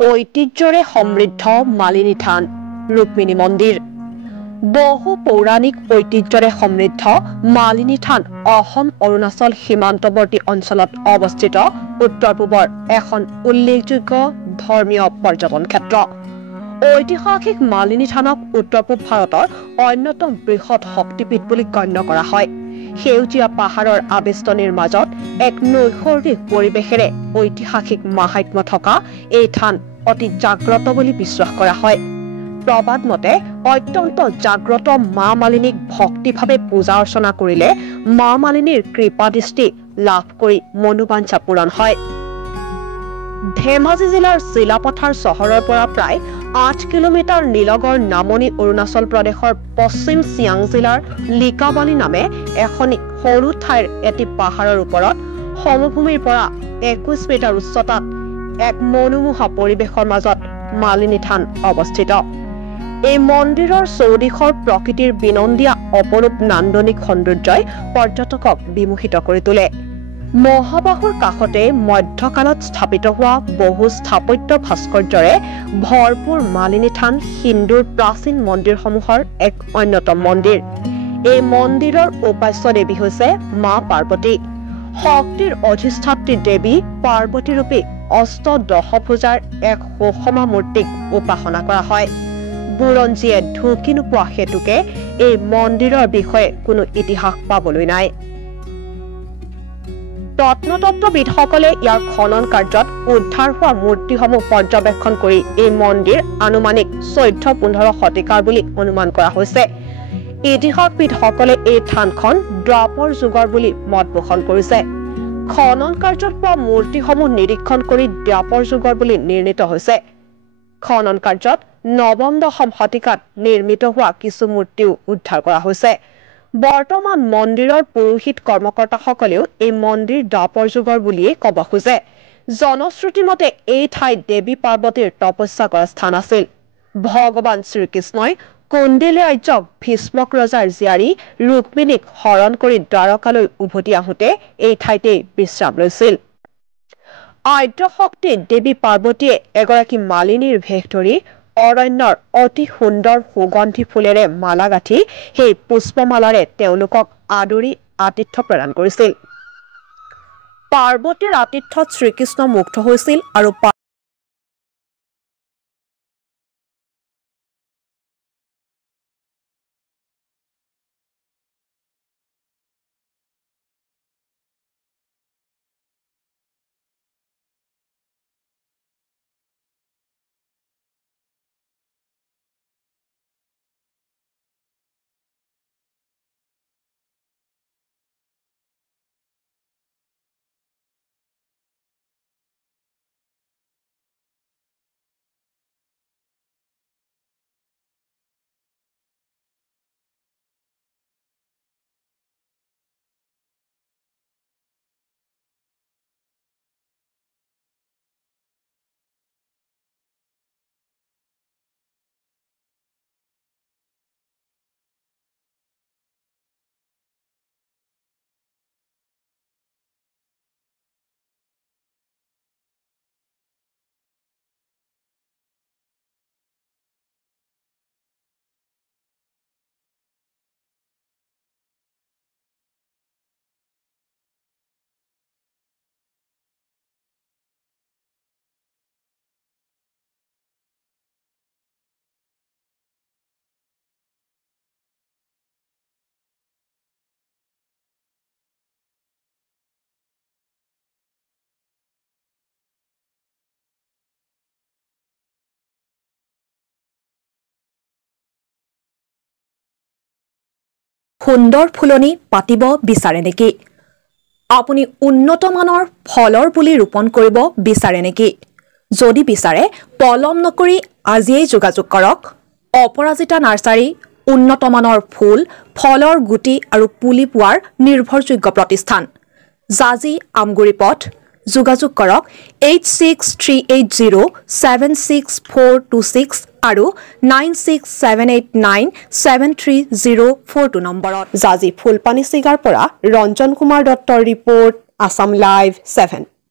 ঐতিহ্যৰে সমৃদ্ধ মালিনী থান ৰুক্মিণী মন্দিৰ বহু পৌৰাণিক ঐতিহ্যৰে সমৃদ্ধ মালিনী থান অসম অৰুণাচল সীমান্তৱৰ্তী অঞ্চলত অৱস্থিত উত্তৰ-পূবৰ এখন উল্লেখযোগ্য ধৰ্মীয় পৰ্যটন ক্ষেত্ৰ ঐতিহাসিক মালিনী থানক উত্তৰ-পূব ভাৰতৰ অন্যতম বৃহৎ শক্তিপীঠ বুলি গণ্য কৰা হয় সেউজীয়া পাহাৰৰ আবেষ্টনীৰ মাজত এক নৈসৰ্গিক পৰিৱেশেৰে ঐতিহাসিক মাহাত্ম্য থকা এই থান অতি জাগ্ৰত বুলি বিশ্বাস কৰা হয় প্ৰবাদ মতে অত্যন্ত জাগ্ৰত মা মালিনীক ভক্তিভাৱে পূজা অৰ্চনা কৰিলে মা মালিনীৰ কৃপা দৃষ্টি লাভ কৰি মনোবাঞ্ছা পূৰণ হয় ধেমাজি জিলাৰ চিলাপথাৰ চহৰৰ পৰা প্ৰায় 8 কিলোমিটাৰ নিলগড় নামনি অৰুণাচল প্ৰদেশৰ পশ্চিম চিয়াং জিলাৰ লিকাবালি নামে এখনি সৰু ঠাইৰ এটি পাহাৰৰ ওপৰত সমভূমিৰ পৰা 21 মিটাৰ উচ্চতাত এক মনোমোহা পৰিৱেশৰ মাজত মালিনী থান অৱস্থিত এই মন্দিৰৰ চৌদিশৰ প্ৰকৃতিৰ বিনন্দীয়া অপৰূপ নান্দনিক সৌন্দৰ্যই পৰ্যটকক বিমোহিত কৰি তোলে মহাবাহুৰ কাষতে মধ্যকালত স্থাপিত হোৱা বহু স্থাপত্য ভাস্কৰ্যৰে ভৰপূৰ মালিনী থান হিন্দুৰ প্ৰাচীন মন্দিৰসমূহৰ এক অন্যতম মন্দিৰ এই মন্দিৰৰ উপাস্য দেৱী হৈছে মা পাৰ্বতী শক্তিৰ অধিষ্ঠাত্ৰী দেৱী পাৰ্বতী ৰূপী অষ্টদশভুজাৰ এক সুষমা মূৰ্তিক উপাসনা কৰা হয় বুৰঞ্জীয়ে ঢুকি নোপোৱা হেতুকে এই মন্দিৰৰ বিষয়ে কোনো ইতিহাস পাবলৈ নাই প্ৰত্নতত্ত্ববিদসকলে ইয়াৰ খনন কাৰ্যত উদ্ধাৰ হোৱা মূৰ্তিসমূহ পৰ্যবেক্ষণ কৰি এই মন্দিৰ আনুমানিক 14-15 শতিকাৰ বুলি অনুমান কৰা হৈছে ইতিহাসবিদসকলে এই থানখন দ্বাপৰ যুগৰ বুলি মত পোষণ কৰিছে খনন কাৰ্যত পোৱা মূৰ্তিসমূহ নিৰীক্ষণ কৰি দ্বাপৰ যুগৰ বুলি নিৰ্ণিত হৈছে খনন কাৰ্যত নৱম-দশম শতিকাত নিৰ্মিত হোৱা কিছু মূৰ্তিও উদ্ধাৰ কৰা হৈছে বৰ্তমান মন্দিৰৰ পুৰোহিত কৰ্মকৰ্তাসকলেও এই মন্দিৰ দ্বাপৰ যুগৰ বুলিয়ে ক'ব খোজে জনশ্ৰুতি মতে এই ঠাইত দেৱী পাৰ্বতীৰ তপস্যা কৰা স্থান আছিল ভগৱান শ্ৰীকৃষ্ণই কুন্দিলী ৰাজ্যক ভীষ্মক ৰজাৰ জীয়াৰী ৰুক্মিণীক হৰণ কৰি দ্বাৰকালৈ উভতি আহোঁতে এই ঠাইতেই বিশ্ৰাম লৈছিল আদ্যশক্তি দেৱী পাৰ্বতীয়ে এগৰাকী মালিনীৰ ভেষ ধৰি অৰণ্যৰ অতি সুন্দৰ সুগন্ধি ফুলেৰে মালা গাঁঠি সেই পুষ্পমালাৰে তেওঁলোকক আদৰি আতিথ্য প্ৰদান কৰিছিল পাৰ্বতীৰ আতিথ্যত শ্ৰীকৃষ্ণ মুগ্ধ হৈছিল আৰু সুন্দৰ ফুলনি পাতিব বিচাৰে নেকি আপুনি উন্নত মানৰ ফলৰ পুলি ৰোপণ কৰিব বিচাৰে নেকি যদি বিচাৰে পলম নকৰি আজিয়েই যোগাযোগ কৰক অপৰাজিতা নাৰ্সাৰী উন্নত মানৰ ফুল ফলৰ গুটি আৰু পুলি পোৱাৰ নিৰ্ভৰযোগ্য প্ৰতিষ্ঠান জাজি আমগুৰি পথ যোগাযোগ কৰক 8638076426 আৰু 9678973042 নম্বৰত জাজি ফুলপানী চিগাৰ পৰা ৰঞ্জন কুমাৰ দত্তৰ ৰিপৰ্ট আসাম লাইভ 7